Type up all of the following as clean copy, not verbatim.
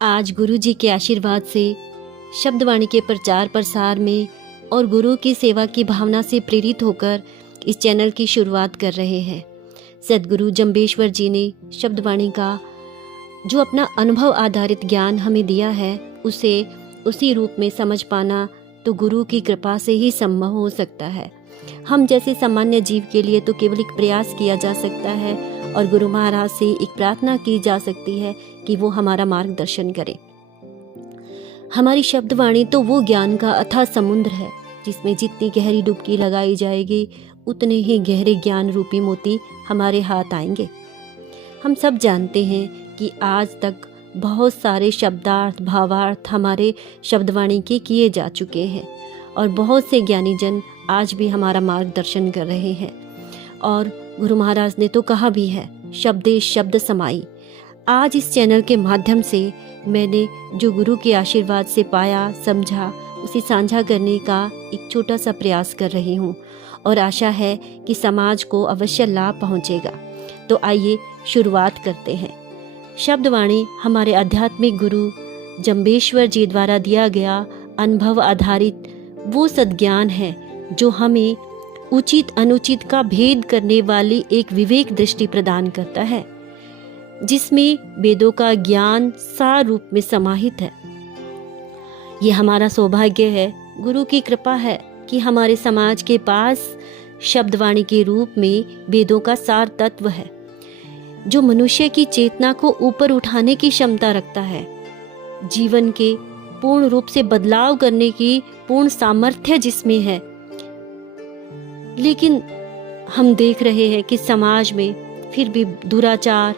आज गुरु जी के आशीर्वाद से शब्दवाणी के प्रचार प्रसार में और गुरु की सेवा की भावना से प्रेरित होकर इस चैनल की शुरुआत कर रहे हैं। सद्गुरु जंबेश्वर जी ने शब्दवाणी का जो अपना अनुभव आधारित ज्ञान हमें दिया है, उसे उसी रूप में समझ पाना तो गुरु की कृपा से ही संभव हो सकता है। हम जैसे सामान्य जीव के लिए तो केवल एक प्रयास किया जा सकता है और गुरु महाराज से एक प्रार्थना की जा सकती है कि वो हमारा मार्गदर्शन करें। हमारी शब्दवाणी तो वो ज्ञान का अथाह समुद्र है जिसमें जितनी गहरी डुबकी लगाई जाएगी उतने ही गहरे ज्ञान रूपी मोती हमारे हाथ आएंगे। हम सब जानते हैं कि आज तक बहुत सारे शब्दार्थ भावार्थ हमारे शब्दवाणी के किए जा चुके हैं और बहुत से ज्ञानी जन आज भी हमारा मार्गदर्शन कर रहे हैं। और गुरु महाराज ने तो कहा भी है, शब्दे शब्द समाई। आज इस चैनल के माध्यम से मैंने जो गुरु के आशीर्वाद से पाया समझा उसे साझा करने का एक छोटा सा प्रयास कर रही हूँ और आशा है कि समाज को अवश्य लाभ पहुँचेगा। तो आइए शुरुआत करते हैं। शब्दवाणी हमारे आध्यात्मिक गुरु जंबेश्वर जी द्वारा दिया गया अनुभव आधारित वो सद्ज्ञान है जो हमें उचित अनुचित का भेद करने वाली एक विवेक दृष्टि प्रदान करता है, जिसमें वेदों का ज्ञान सार रूप में समाहित है। ये हमारा सौभाग्य है, गुरु की कृपा है कि हमारे समाज के पास शब्दवाणी के रूप में वेदों का सार तत्व है, जो मनुष्य की चेतना को ऊपर उठाने की क्षमता रखता है, जीवन के पूर्ण रूप से बदलाव करने की पूर्ण सामर्थ्य जिसमें है। लेकिन हम देख रहे हैं कि समाज में फिर भी दुराचार,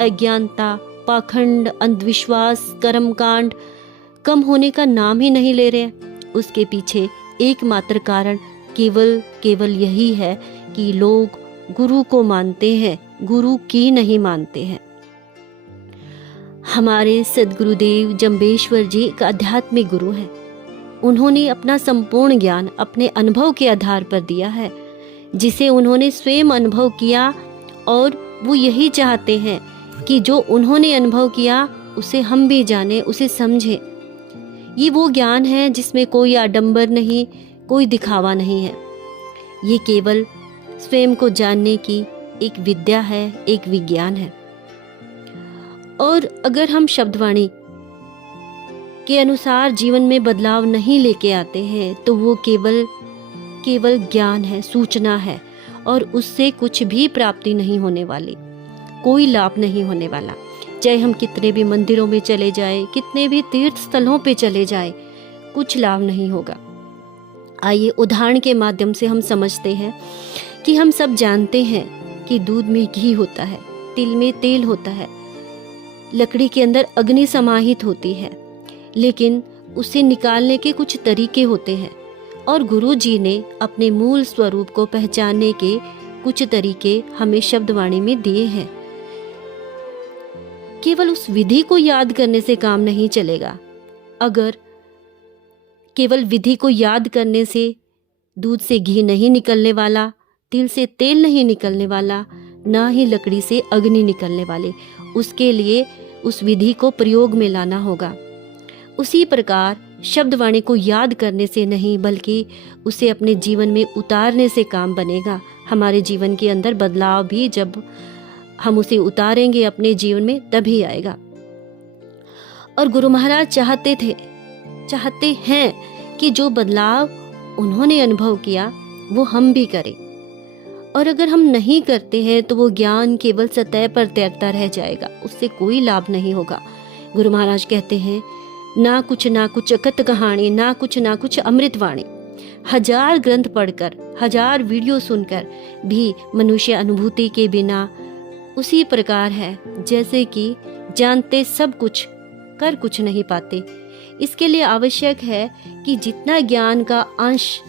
अज्ञानता, पाखंड, अंधविश्वास, कर्मकांड कम होने का नाम ही नहीं ले रहे हैं। उसके पीछे एकमात्र कारण केवल यही है कि लोग गुरु को मानते हैं, गुरु की नहीं मानते हैं। हमारे सद्गुरुदेव जंबेश्वर जी एक आध्यात्मिक गुरु हैं। उन्होंने अपना संपूर्ण ज्ञान अपने अनुभव के आधार पर दिया है, जिसे उन्होंने स्वयं अनुभव किया, और वो यही चाहते हैं कि जो उन्होंने अनुभव किया उसे हम भी जाने, उसे समझें। ये वो ज्ञान है जिसमें कोई आडंबर नहीं, कोई दिखावा नहीं है। ये केवल स्वयं को जानने की एक विद्या है, एक विज्ञान है। और अगर हम शब्दवाणी के अनुसार जीवन में बदलाव नहीं लेके आते हैं तो वो केवल ज्ञान है, सूचना है, और उससे कुछ भी प्राप्ति नहीं होने वाली, कोई लाभ नहीं होने वाला। चाहे हम कितने भी मंदिरों में चले जाएं, कितने भी तीर्थ स्थलों पे चले जाएं, कुछ लाभ नहीं होगा। आइए उदाहरण के माध्यम से हम समझते हैं कि हम सब जानते हैं कि दूध में घी होता है, तिल में तेल होता है, लकड़ी के अंदर अग्नि समाहित होती है, लेकिन उसे निकालने के कुछ तरीके होते हैं। और गुरु जी ने अपने मूल स्वरूप को पहचानने के कुछ तरीके हमें शब्दवाणी में दिए हैं। केवल उस विधि को याद करने से काम नहीं चलेगा। अगर केवल विधि को याद करने से दूध से घी नहीं निकलने वाला, तिल से तेल नहीं निकलने वाला, ना ही लकड़ी से अग्नि निकलने वाले, उसके लिए उस विधि को प्रयोग में लाना होगा। उसी प्रकार शब्दवाणी को याद करने से नहीं, बल्कि उसे अपने जीवन में उतारने से काम बनेगा। हमारे जीवन के अंदर बदलाव भी जब हम उसे उतारेंगे अपने जीवन में तभी आएगा। और गुरु महाराज चाहते हैं कि जो बदलाव उन्होंने अनुभव किया वो हम भी करें। और अगर हम नहीं करते हैं तो वो ज्ञान केवल सतह पर तैरता रह जाएगा, उससे कोई लाभ नहीं होगा। गुरु महाराज कहते हैं, ना कुछ अकत कहानी, ना कुछ अमृतवाणी। 1000 ग्रंथ पढ़कर, 1000 वीडियो सुनकर भी मनुष्य अनुभूति के बिना उसी प्रकार है जैसे कि जानते सब कुछ कर कुछ नहीं पाते। इसके लिए आवश्यक है कि जितना ज्ञान का अंश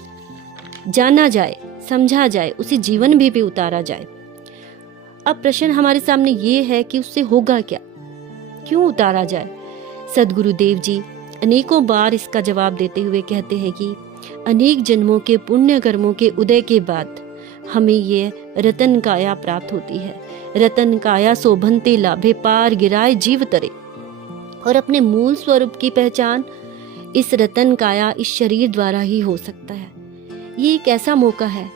जाना जाए, समझा जाए, उसे जीवन में भी उतारा जाए। अब प्रश्न हमारे सामने ये है कि उससे होगा क्या, क्यों उतारा जाए। सद्गुरुदेव जी अनेकों बार इसका जवाब देते हुए कहते हैं कि अनेक जन्मों के पुण्य कर्मों के उदय के बाद हमें ये रतन काया प्राप्त होती है। रतन काया शोभनते लाभे, पार गिराए जीव तरे। और अपने मूल स्वरूप की पहचान इस रतन काया, इस शरीर द्वारा ही हो सकता है। ये एक ऐसा मौका है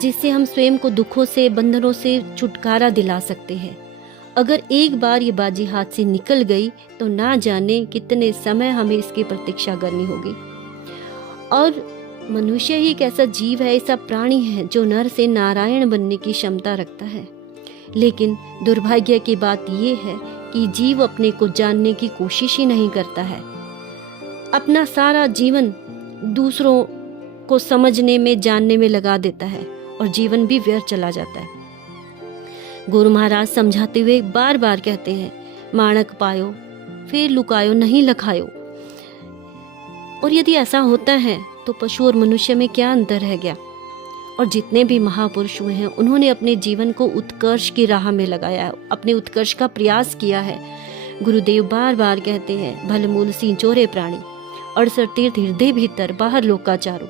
जिससे हम स्वयं को दुखों से, बंधनों से छुटकारा दिला सकते हैं। अगर एक बार ये बाजी हाथ से निकल गई तो ना जाने कितने समय हमें इसकी प्रतीक्षा करनी होगी। और मनुष्य ही एक ऐसा जीव है, ऐसा प्राणी है जो नर से नारायण बनने की क्षमता रखता है। लेकिन दुर्भाग्य की बात यह है कि जीव अपने को जानने की कोशिश ही नहीं करता है। अपना सारा जीवन दूसरों को समझने में, जानने में लगा देता है और जीवन भी व्यर्थ चला जाता है। गुरु महाराज समझाते हुए बार बार कहते हैं, माणक पायो फिर लुकायो नहीं लखायो। और यदि ऐसा होता है तो पशु और मनुष्य में क्या अंतर रह गया। और जितने भी महापुरुष हुए हैं उन्होंने अपने जीवन को उत्कर्ष की राह में लगाया है, अपने उत्कर्ष का प्रयास किया है। गुरुदेव बार बार कहते हैं, भलमूल सिंचोरे प्राणी 68 तीर्थ हृदय भीतर, बाहर लोकाचारो।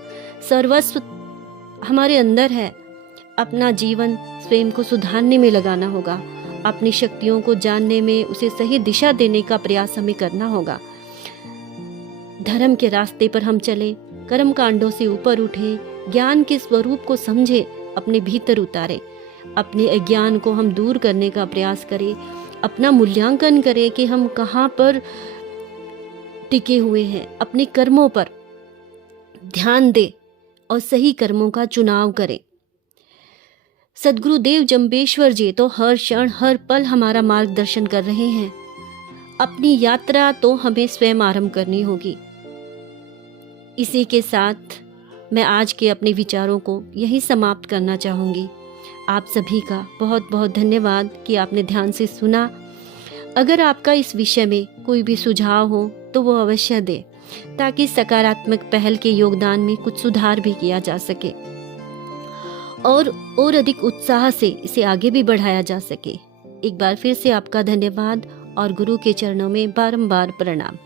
सर्वस्व हमारे अंदर है। अपना जीवन स्वयं को सुधारने में लगाना होगा, अपनी शक्तियों को जानने में, उसे सही दिशा देने का प्रयास हमें करना होगा। धर्म के रास्ते पर हम चले, कर्म कांडों से ऊपर उठे, ज्ञान के स्वरूप को समझे, अपने भीतर उतारे, अपने अज्ञान को हम दूर करने का प्रयास करें, अपना मूल्यांकन करें कि हम कहाँ पर टिके हुए हैं, अपने कर्मों पर ध्यान दें और सही कर्मों का चुनाव करें। सद्गुरुदेव जंबेश्वर जी तो हर क्षण हर पल हमारा मार्गदर्शन कर रहे हैं। अपनी यात्रा तो हमें स्वयं आरंभ करनी होगी। इसी के साथ मैं आज के अपने विचारों को यही समाप्त करना चाहूँगी। आप सभी का बहुत बहुत धन्यवाद कि आपने ध्यान से सुना। अगर आपका इस विषय में कोई भी सुझाव हो तो वो अवश्य दें, ताकि सकारात्मक पहल के योगदान में कुछ सुधार भी किया जा सके और अधिक उत्साह से इसे आगे भी बढ़ाया जा सके। एक बार फिर से आपका धन्यवाद और गुरु के चरणों में बारंबार प्रणाम।